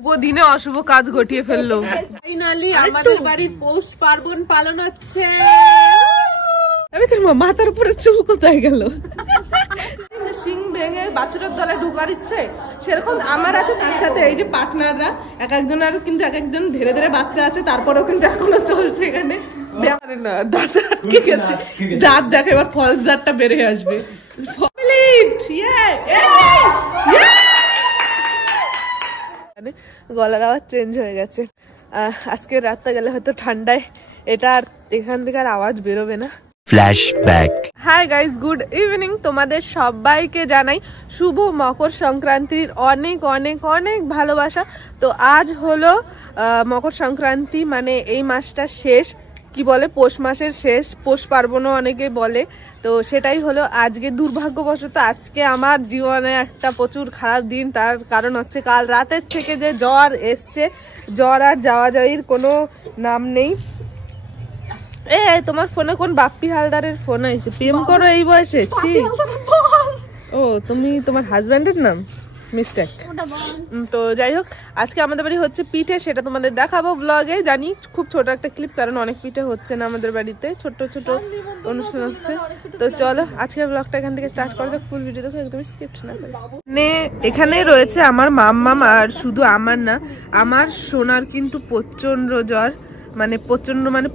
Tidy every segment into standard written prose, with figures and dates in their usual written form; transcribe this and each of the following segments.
শুভ দিনে অশুভ কাজ ঘটিয়ে ফেললো। ফাইনালি আমাদের বাড়ির পৌষ পার্বণ পালন হচ্ছে। আমি তোর মাথার উপরে চুল কোথায় গেল? সিং ভেঙে বাছুরের দলে ঢুকার ইচ্ছে সেরকম আমার আছে, তার সাথে এই যে পার্টনাররা এক একজনের কিন্তু এক একজন ধীরে ধীরে বাচ্চা আছে, তারপরেও কিন্তু এখনো চলছে এখানে। দাঁত আটকে গেছে, দাঁত দেখে এবার ফলস দাঁতটা বেড়ে আসবে। গলার আওয়াজ চেঞ্জ হয়ে গেছে। আজকে রাতটা গেলে হয়তো ঠান্ডায় এটা আর এখান থেকে আর আওয়াজ বেরোবে না। Flashback. Hi guys, good evening. তোমাদের সবাইকে জানাই শুভ মকর সংক্রান্তির অনেক অনেক অনেক ভালোবাসা। তো আজ হলো মকর সংক্রান্তি, মানে এই মাসটা শেষ, কি বলে পৌষ মাসের শেষ, পৌষ পার্বণও অনেকে বলে। তো সেটাই হলো আজকে। দুর্ভাগ্যবশত আজকে আমার জীবনে একটা প্রচুর খারাপ দিন। তার কারণ হচ্ছে কাল রাতের থেকে যে জ্বর এসছে, জ্বর আর যাওয়া যাওয়ির কোনো নাম নেই। তোমার ফোনে কোন বাপ্পি হালদারের ফোন আইছে? প্রেম করো এই বয়সে? ও তুমি তোমার হাজবেন্ডের নাম মিস্টেক। তো যাই হোক, আজকে আমাদের বাড়ি হচ্ছে পিঠে, সেটা তোমাদের দেখাবো ব্লগে। জানি খুব ছোট একটা ক্লিপ, কারণ অনেক পিঠে হচ্ছে না আমাদের বাড়িতে, ছোট ছোট অনুষ্ঠান হচ্ছে। তো চলো আজকের ব্লগটা এখান থেকে স্টার্ট করা যাক। ফুল ভিডিও দেখো, একদম স্কিপ না করে। এখানে রয়েছে আমার মাম্মাম, আর শুধু আমার না, আমার সোনার কিন্তু প্রচন্ড জ্বর, মানে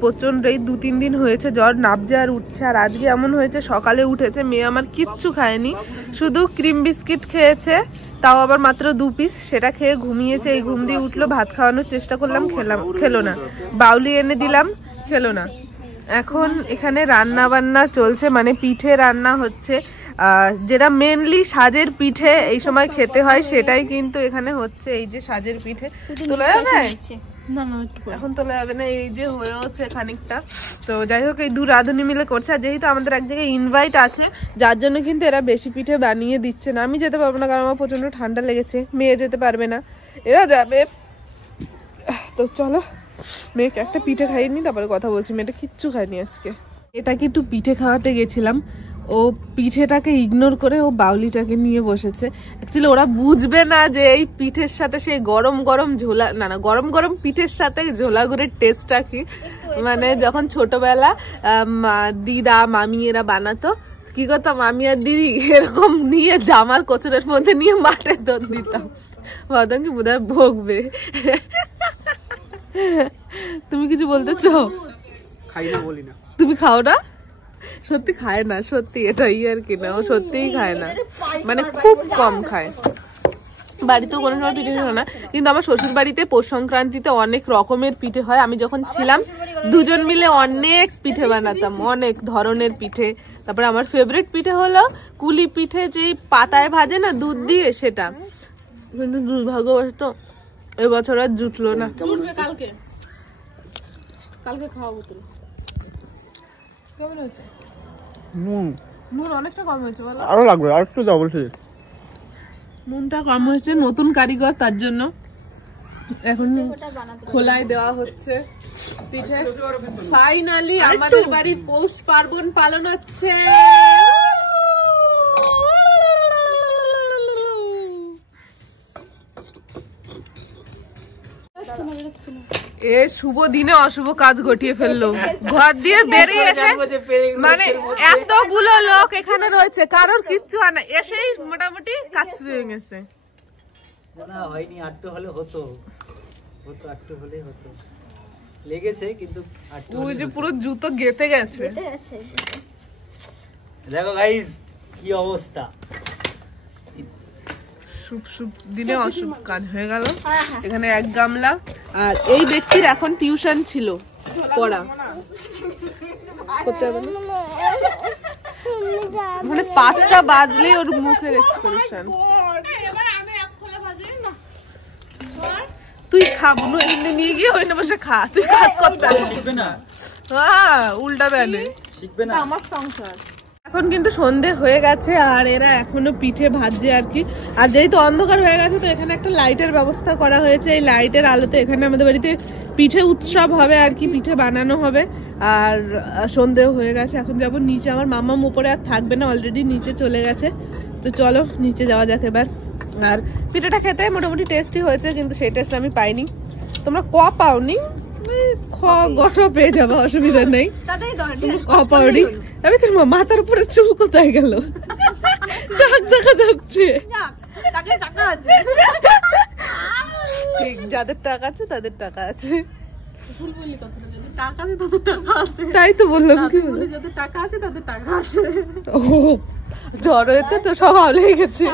প্রচন্ড এই 2-3 দিন হয়েছে জ্বর, নাবছে আর উঠছে। আর আজকে এমন হয়েছে সকালে উঠেছে, মেয়ে আমার কিচ্ছু খায়নি, শুধু ক্রিম বিস্কিট খেয়েছে, তাও আবার মাত্র 2 পিস, সেটা খেয়ে ঘুমিয়েছে। এই ঘুম দিয়ে উঠলো, ভাত খাওয়ানোর চেষ্টা করলাম, খেলো না। বাউলি এনে দিলাম, খেলো না। এখন এখানে রান্না বান্না চলছে, মানে পিঠে রান্না হচ্ছে, যেটা মেনলি সাজের পিঠে এই সময় খেতে হয়, সেটাই কিন্তু এখানে হচ্ছে। এই যে সাজের পিঠে তোলা যাবে না, এখন তোলা যাবে না, এই যে হয়েওছে খানিকটা। তো যাই হোক, এই 2 রাঁধুনি মিলে করছে। আর যেহেতু আমাদের এক জায়গায় ইনভাইট আছে, যার জন্য কিন্তু এরা বেশি পিঠে বানিয়ে দিচ্ছে না। আমি যেতে পারবো না, কারণ আমার প্রচন্ড ঠান্ডা লেগেছে, মেয়ে যেতে পারবে না, এরা যাবে। তো চলো, মেয়েকে একটা পিঠে খাইনি, তারপরে কথা বলছি। মেয়েটা কিচ্ছু খায়নি আজকে। এটাকে একটু পিঠে খাওয়াতে গেছিলাম, ও পিঠেটাকে ইগনোর করে ও বাউলিটাকে নিয়ে বসেছে। অ্যাকচুয়ালি ওরা বুঝবে না যে এই পিঠের সাথে সেই গরম গরম ঝোলা, না গরম গরম পিঠের সাথে ঝোলা গুড়ের টেস্টটা কি। মানে যখন ছোটবেলা দিদা মামি এরা বানাতো, কি করতাম আমি আর দিদি এরকম নিয়ে জামার কোচরের মধ্যে নিয়ে মাঠে দৌড় দিতাম, ভাবতাম কি বোধহয় ভোগবে। তুমি কিছু বলতেছো? খাই না, বলি না। তুমি খাও না? সত্যি খায় না, সত্যি, এটা আর কি না, ও সত্যিই খায় না, মানে খুব কম খায়। বাড়িতেও কোনো সময় পিঠে ছিল না, কিন্তু আমার শ্বশুর বাড়িতে পৌষ সংক্রান্তিতে অনেক রকমের পিঠে হয়। আমি যখন ছিলাম 2জন মিলে অনেক পিঠে বানাতাম, অনেক ধরনের পিঠে। তারপরে আমার ফেভারিট পিঠে হলো কুলি পিঠে, যেই পাতায় ভাজে না দুধ দিয়ে, সেটা। কিন্তু দুর্ভাগ্যবশত এবছর আর জুটলো না। কালকে খাওয়াবো। তো কেমন হয়েছে? নুন অনেকটা কম হয়েছে, বলো? আরো লাগবে, আর একটু দাও বলছি। নুনটা কম হয়েছে, নতুন কারিগর, তার জন্য এখন খোলায় দেওয়া হচ্ছে পিঠে। ফাইনালি আমাদের বাড়ির পৌষ পার্বণ পালন হচ্ছে। এ শুভ দিনে অশুভ কাজ ঘটিয়ে ফেললো। ঘর দিয়ে বেরিয়ে এসে, মানে এতগুলো লোক এখানে রয়েছে, কারোর কিচ্ছু হয় না, এসেই মোটামুটি কাজ শুরু হয়ে গেছে। না হয়নি, আটটু হলে হতো, আটটু হলে হতো, লেগেছে কিন্তু ওই যে পুরো জুতো গেঁথে গেছে। দেখো গাইস কি অবস্থা, শুভ শুভ দিনে অশুভ কাজ হয়ে গেল। এখানে 1 গামলা। আর এই ব্যক্তির এখন টিউশন ছিল, পড়া করতে হবে না, মানে 5টা বাজলে ওর মুখের এক্সপ্রেশন। তুই খাবো নিয়ে গিয়ে ওই বসে খা, তুই কাজ করতে হবে না, উল্টা বেলে শিখবে না, আমার সংসার। এখন কিন্তু সন্ধে হয়ে গেছে, আর এরা এখনো পিঠে ভাজছে আর কি। আর যেহেতু অন্ধকার হয়ে গেছে, তো এখানে একটা লাইটের ব্যবস্থা করা হয়েছে। এই লাইটের আলোতে এখানে আমাদের বাড়িতে পিঠে উৎসব হবে আর কি, পিঠে বানানো হবে। আর সন্ধেও হয়ে গেছে, এখন যাবো নিচে। আমার মাম্মাম উপরে আর থাকবে না, অলরেডি নিচে চলে গেছে। তো চলো নিচে যাওয়া যাক এবার। আর পিঠাটা খেতে মোটামুটি টেস্টি হয়েছে, কিন্তু সেই টেস্ট আমি পাইনি। তোমরা ক পাওনি, খ গঠ পেয়ে যাবো, অসুবিধা নেই। ক পাওনি। আমি তোর মাথার উপরে চুল কোথায় গেল? দাগ দেখা যাচ্ছে। ঠিক, যাদের টাকা আছে তাদের টাকা আছে। তাই তো বললাম, কি যাদের টাকা আছে তাদের টাকা আছে। ও জ্বর হয়েছে তো, সব আউলে গেছে।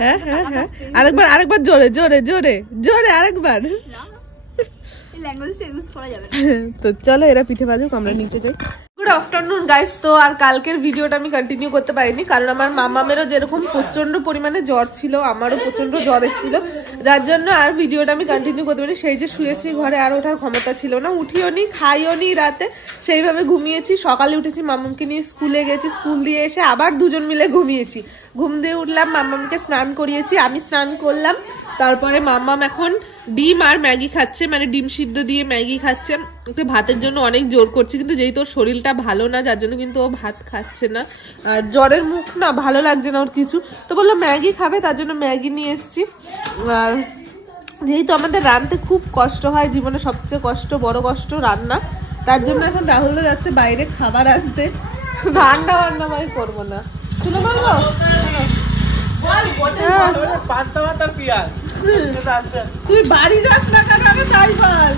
হ্যাঁ হ্যাঁ হ্যাঁ, আরেকবার জোরে জোরে জোরে জোরে আরেকবার। তো চলো এরা পিঠে বাজুক, আমরা নিচে যাই। Good afternoon guys. তো আর কালকের ভিডিওটা আমি কন্টিনিউ করতে পারিনি, কারণ আমার মামামেরও যেরকম প্রচন্ড পরিমাণে জ্বর ছিল, আমারও প্রচন্ড জ্বর এসেছিল, যার জন্য আর ভিডিওটা আমি কন্টিনিউ করতে পারিনি। সেই যে শুয়েছি ঘরে, আর ওঠার ক্ষমতা ছিল না, উঠিও নি, খাইও নি রাতে, সেইভাবে ঘুমিয়েছি। সকালে উঠেছি, মামামকে নিয়ে স্কুলে গেছি, স্কুল দিয়ে এসে আবার দুজন মিলে ঘুমিয়েছি। ঘুম দিয়ে উঠলাম, মামামকে স্নান করিয়েছি, আমি স্নান করলাম। তারপরে মামাম এখন ডিম আর ম্যাগি খাচ্ছে, মানে ডিম সিদ্ধ দিয়ে ম্যাগি খাচ্ছে। ওকে ভাতের জন্য অনেক জোর করছে, কিন্তু যেহেতু ওর শরীরটা ভালো না, যার জন্য কিন্তু ও ভাত খাচ্ছে না। আর জ্বরের মুখ না, ভালো লাগছে না ওর কিছু, তো বললো ম্যাগি খাবে, তার জন্য ম্যাগি নিয়ে এসছি। আর যেহেতু আমাদের রান্নতে খুব কষ্ট হয়, জীবনে সবচেয়ে বড় কষ্ট রান্না, তার জন্য এখন রাহুলদা যাচ্ছে বাইরে খাবার আনতে। রান্না আমি করবো না, শুনে বলবো তুই বাড়ি যাস না কেন? আমি তাই বল,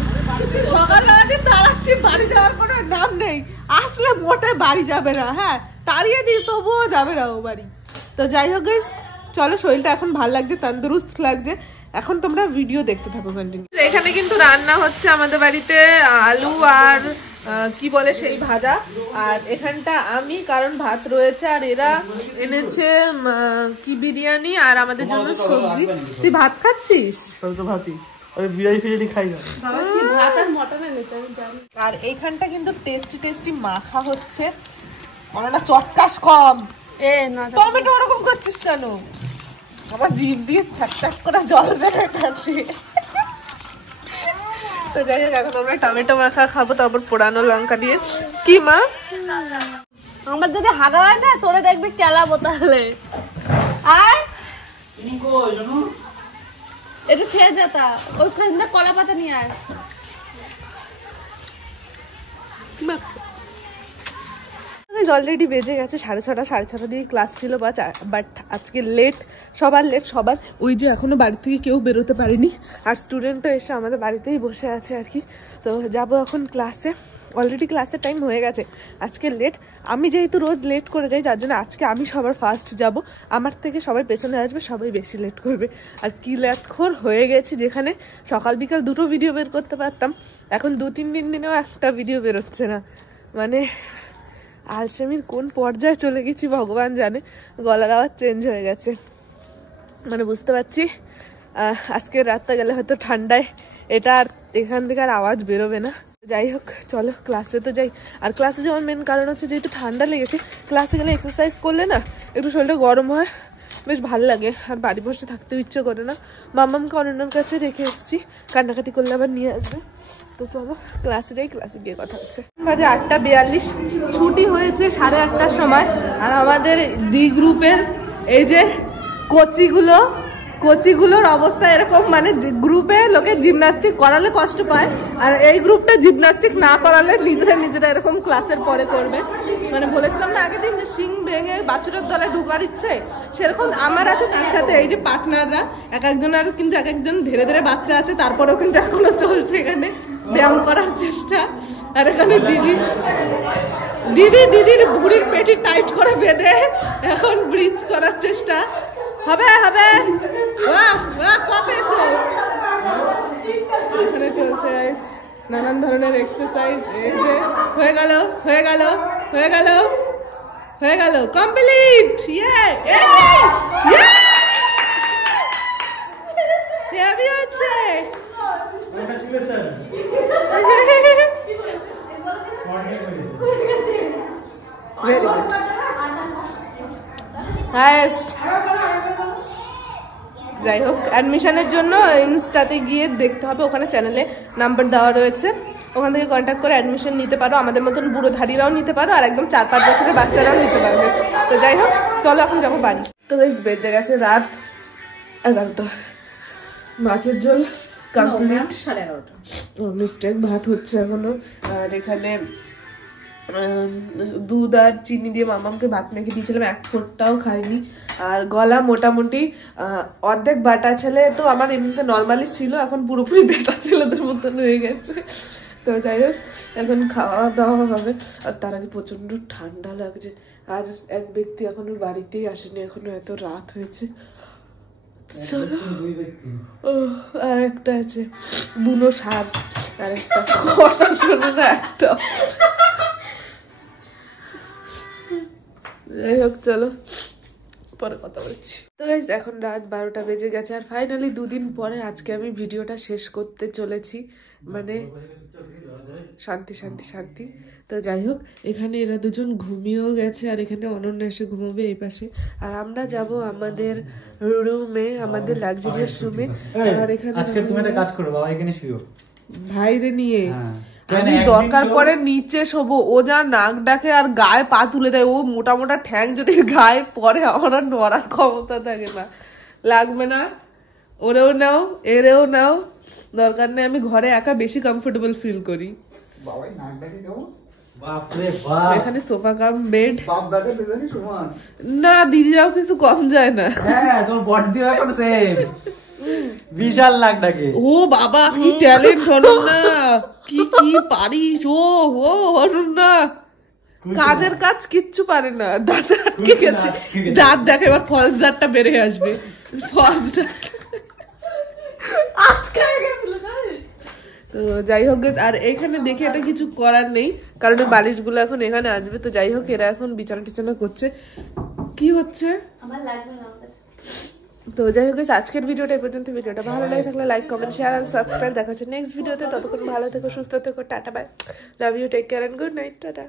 সকালবেলা তাড়াচ্ছি, বাড়ি যাওয়ার কোনো নাম নেই, আসলে মোটে বাড়ি যাবে না। হ্যাঁ তাড়িয়ে দিই, তবুও যাবে না ও বাড়ি। তো যাই হোক গাইস, চলো, শরীরটা এখন ভালো লাগছে, তন্দুরুস্ত লাগছে। এখন তোমরা ভিডিও দেখতে থাকো কন্টিনিউ। এখানে কিন্তু রান্না হচ্ছে আমাদের বাড়িতে আলু আর কি বলে সেই ভাজা, আর এখানটা আমি, কারণ ভাত রয়েছে, আর এরা এনেছে কি বিরিয়ানি আর আমাদের জন্য সবজি। তুই ভাত খাচ্ছিস? আর এইখানটা কিন্তু টেস্টি মাখা হচ্ছে, অননা চটকাস কম। টমেটো ওরকম করছিস কেন? আমার জিভ দিয়ে ছাক করে জল বেরোয় যাচ্ছে। তো যাই হোক, এখন আমরা টমেটো মাখা খাবো, তারপর পোড়ানো লঙ্কা দিয়ে। কি মা, আমার যদি হাগা হয় না, তোরে দেখবি কেলাবো তাহলে। আর একটু খেয়ে যেতা, ওইখানে কলা পাতা নিয়ে আয়। অলরেডি বেজে গেছে 6:30 দিয়ে ক্লাস ছিল, বাট আজকে লেট, সবার। ওই যে এখনো বাড়ি থেকে কেউ বেরোতে পারেনি, আর স্টুডেন্টও এসে আমাদের বাড়িতেই বসে আছে আর কি। তো যাবো এখন ক্লাসে, অলরেডি ক্লাসের টাইম হয়ে গেছে। আজকে লেট, আমি যেহেতু রোজ লেট করে যাই, যার জন্য আজকে আমি সবার ফার্স্ট যাব। আমার থেকে সবাই পেছনে আসবে, সবাই বেশি লেট করবে। আর কি লেটখোর হয়ে গেছি, যেখানে সকাল বিকাল 2টো ভিডিও বের করতে পারতাম, এখন 2-3 দিনেও একটা ভিডিও বেরোচ্ছে না। মানে আলসেমির কোন পর্যায়ে চলে গেছি ভগবান জানে, গলার আওয়াজ চেঞ্জ হয়ে গেছে। মানে বুঝতে পারছি আজকে রাতটা গেলে হয়তো ঠান্ডায় এটা আর এখান থেকে আর আওয়াজ বেরোবে না। যাই হোক, চলো ক্লাসে তো যাই। আর ক্লাসে যাওয়ার মেন কারণ হচ্ছে, যেহেতু ঠান্ডা লেগেছে, ক্লাসে গেলে এক্সারসাইজ করলে না একটু শরীরটা গরম হয়, বেশ ভালো লাগে, আর বাড়ি বসে থাকতেও ইচ্ছে করে না। মামামকে অনন্যার কাছে রেখে এসেছি, কান্নাকাটি করলে আবার নিয়ে আসবে। তো চলো ক্লাসে যাই, ক্লাসে গিয়ে কথা হচ্ছে। বাজে 8:42, ছুটি হয়েছে 8:30টার সময়। আর আমাদের ডি গ্রুপের এই যে কোচিগুলোর অবস্থা এরকম, মানে গ্রুপে লোকে জিমনাস্টিক করালে কষ্ট পায়, আর এই গ্রুপটা জিমনাস্টিক না করালে নিজেরা এরকম ক্লাসের পরে করবে। মানে বলেছিলাম না আগের দিন যে শিং ভেঙে বাছুরের দলে ঢুকার ইচ্ছে, সেরকম আমার আছে। তার সাথে এই যে পার্টনাররা এক একজনের কিন্তু এক একজন ধীরে ধীরে বাচ্চা আছে, তারপরেও কিন্তু এখনো চলছে এখানে ব্যায়াম করার চেষ্টা। আর এখানে দিদির বুড়ির পেটি টাইট করে বেঁধে এখন ব্রিজ করার চেষ্টা। হবে এখানে চলছে নানান ধরনের এক্সারসাইজ। এই যে হয়ে গেল কমপ্লিট। Very good. যাই হোক, অ্যাডমিশনের জন্য ইনস্টাতে গিয়ে দেখতে হবে, ওখানে চ্যানেলে নাম্বার দেওয়া রয়েছে। ওখান থেকে কন্ট্যাক্ট করে অ্যাডমিশন নিতে পারো, আমাদের মতন বুড়োধারীরাও নিতে পারো, আর একদম 4-5 বছরের বাচ্চারাও নিতে পারবে। তো যাই হোক, চলো এখন যাবো বাড়ি। তো গাইস বেজে গেছে রাত 11টা। মাছের ঝোল কমপ্লিট, 11:30। মিস্টেক, ভাত হচ্ছে এখনো। আর এখানে দুধ আর চিনি দিয়ে মামামকে ভাত মেখে দিয়েছিলাম, এক ফোঁটাও খাইনি। আর গলা মোটামুটি অর্ধেক বাটা ছেলে, তো আমার এমনিতে নর্মালি ছিল, এখন পুরোপুরি বেটা ছেলেদের মতন হয়ে গেছে। তো যাই হোক, এখন খাওয়া দাওয়া হবে। আর তার আগে প্রচন্ড ঠান্ডা লাগছে। আর এক ব্যক্তি এখনো বাড়িতেই আসেনি, এখনো এত রাত হয়েছে। চলো, আর একটা আছে বুনো সাপ, আর একটা কথা শোনো না একটা। যাই হোক, চলো পরে কথা বলছি। তো গাইস এখন রাত 12টা বেজে গেছে, আর ফাইনালি 2 দিন পরে আজকে আমি ভিডিওটা শেষ করতে চলেছি। মানে শান্তি শান্তি শান্তি। তো যাই হোক, এখানে এরা দুজন ঘুমিয়েও গেছে, আর এখানে অনন্যা এসে ঘুমাবে এই পাশে। আর আমরা যাব আমাদের রুমে, আমাদের লাক্সারিয়াস রুমে। আর এখানে আজকে তুমি একটা কাজ করো, বাবা এখানে শুয়ো ভাইরে নিয়ে। আমি দরকার পরে নিচে শোবো, ও যা নাক ডাকে আর গায়ে পা তুলে দেয়, ও মোটা মোটা ঠ্যাং যদি গায়ে পরে আমার আর নড়ার ক্ষমতা থাকে না। লাগবে না, ওরেও নাও এরেও নাও, দরকার নেই। আমি ঘরে একা বেশি কমফোর্টেবল ফিল করি। এখানে সোফা কাম বেড, না দিদিরাও কিছু কম যায় না। বিশাল নাক ডাকে। ও বাবা কি ট্যালেন্ট অনন্যা, কি কি পারিস। ও অনন্যা কাজের কাজ কিচ্ছু পারে না, দাঁত আটকে গেছে, দাঁত দেখে এবার ফলস দাঁতটা বেড়ে আসবে। ফলস তো যাই হোক, আর এখানে দেখে এটা কিছু করার নেই, কারণ বালিশগুলো এখন এখানে আসবে। তো যাই হোক, এরা এখন বিছানা টিছানা করছে। কি হচ্ছে আমার লাগবে না। তো যাই হোক, আজকের ভিডিওটা এই পর্যন্ত। ভিডিওটা ভালো লাগে থাকলে লাইক, কমেন্ট, শেয়ার আর সাবস্ক্রাইব। দেখা হচ্ছে নেক্সট ভিডিওতে। ততক্ষণ ভালো থেকো, সুস্থ থেকো, tata bye, love you, take care and good night, tata.